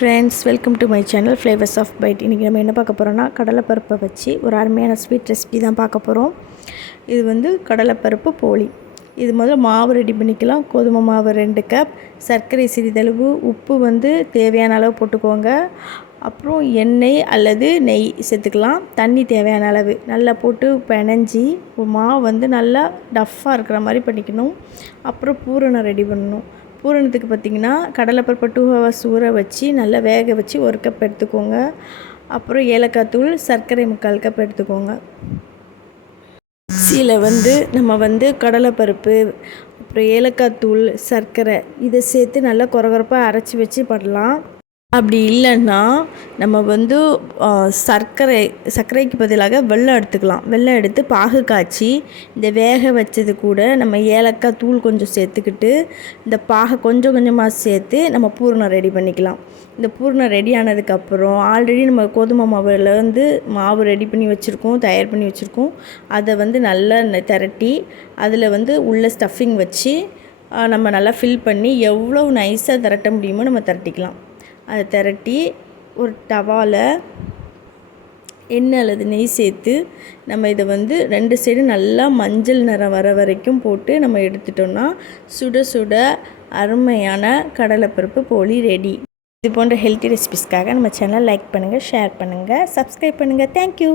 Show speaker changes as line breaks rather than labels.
Friends welcome to my channel flavours of bite இன்றைக்கி நம்ம என்ன பார்க்க போகிறோம்னா கடலைப்பருப்பை வச்சு ஒரு அருமையான ஸ்வீட் ரெசிபி தான் பார்க்க போகிறோம் இது வந்து கடலைப்பருப்பு போலி. இது முதல்ல மாவு ரெடி பண்ணிக்கலாம். கோதுமை மாவு ரெண்டு கப் சர்க்கரை சிறிதளவு உப்பு வந்து தேவையான அளவு போட்டுக்கோங்க. அப்புறம் எண்ணெய் அல்லது நெய் சேர்த்துக்கலாம். தண்ணி தேவையான அளவு. நல்லா போட்டு பிணைஞ்சி மாவு வந்து நல்லா டஃப்பாக இருக்கிற மாதிரி பண்ணிக்கணும். அப்புறம் பூரணம் ரெடி பண்ணணும். பூரணத்துக்கு பார்த்திங்கன்னா கடலைப்பருப்பை டூ ஹவர்ஸ் ஊற வச்சு நல்லா வேக வச்சு ஒரு கப் எடுத்துக்கோங்க. அப்புறம் ஏலக்காய் தூள் சர்க்கரை முக்கால் கப் எடுத்துக்கோங்க. மிக்சியில் வந்து நம்ம வந்து கடலைப்பருப்பு அப்புறம் ஏலக்காய் தூள் சர்க்கரை இதை சேர்த்து நல்லா குறகுறப்பாக அரைச்சி வச்சு பண்ணலாம் அப்படி இல்லைன்னா நம்ம வந்து சர்க்கரை சர்க்கரைக்கு பதிலாக வெள்ளம் எடுத்துக்கலாம். வெள்ளம் எடுத்து பாகு காய்ச்சி இந்த வேக வச்சது கூட நம்ம ஏலக்காய் தூள் கொஞ்சம் சேர்த்துக்கிட்டு இந்த பாகை கொஞ்சம் கொஞ்சமாக சேர்த்து நம்ம பூர்ணம் ரெடி பண்ணிக்கலாம். இந்த பூர்ணம் ரெடி ஆனதுக்கப்புறம் ஆல்ரெடி நம்ம கோதுமை மாவில் வந்து மாவு ரெடி பண்ணி வச்சுருக்கோம் தயார் பண்ணி வச்சுருக்கோம். அதை வந்து நல்லா திரட்டி அதில் வந்து உள்ள ஸ்டஃபிங் வச்சு நம்ம நல்லா ஃபில் பண்ணி எவ்வளோ நைஸாக திரட்ட முடியுமோ நம்ம திரட்டிக்கலாம். அதை திரட்டி ஒரு டவாவில் எண்ணெய் அல்லது நெய் சேர்த்து நம்ம இதை வந்து ரெண்டு சைடு நல்லா மஞ்சள் நிறம் வர வரைக்கும் போட்டு நம்ம எடுத்துட்டோம்னா சுட சுட அருமையான கடலைப்பருப்பு போலி ரெடி இது போன்ற ஹெல்த்தி ரெசிபிஸ்க்காக நம்ம சேனலை லைக் பண்ணுங்கள் ஷேர் பண்ணுங்கள் சப்ஸ்கிரைப் பண்ணுங்கள் தேங்க்யூ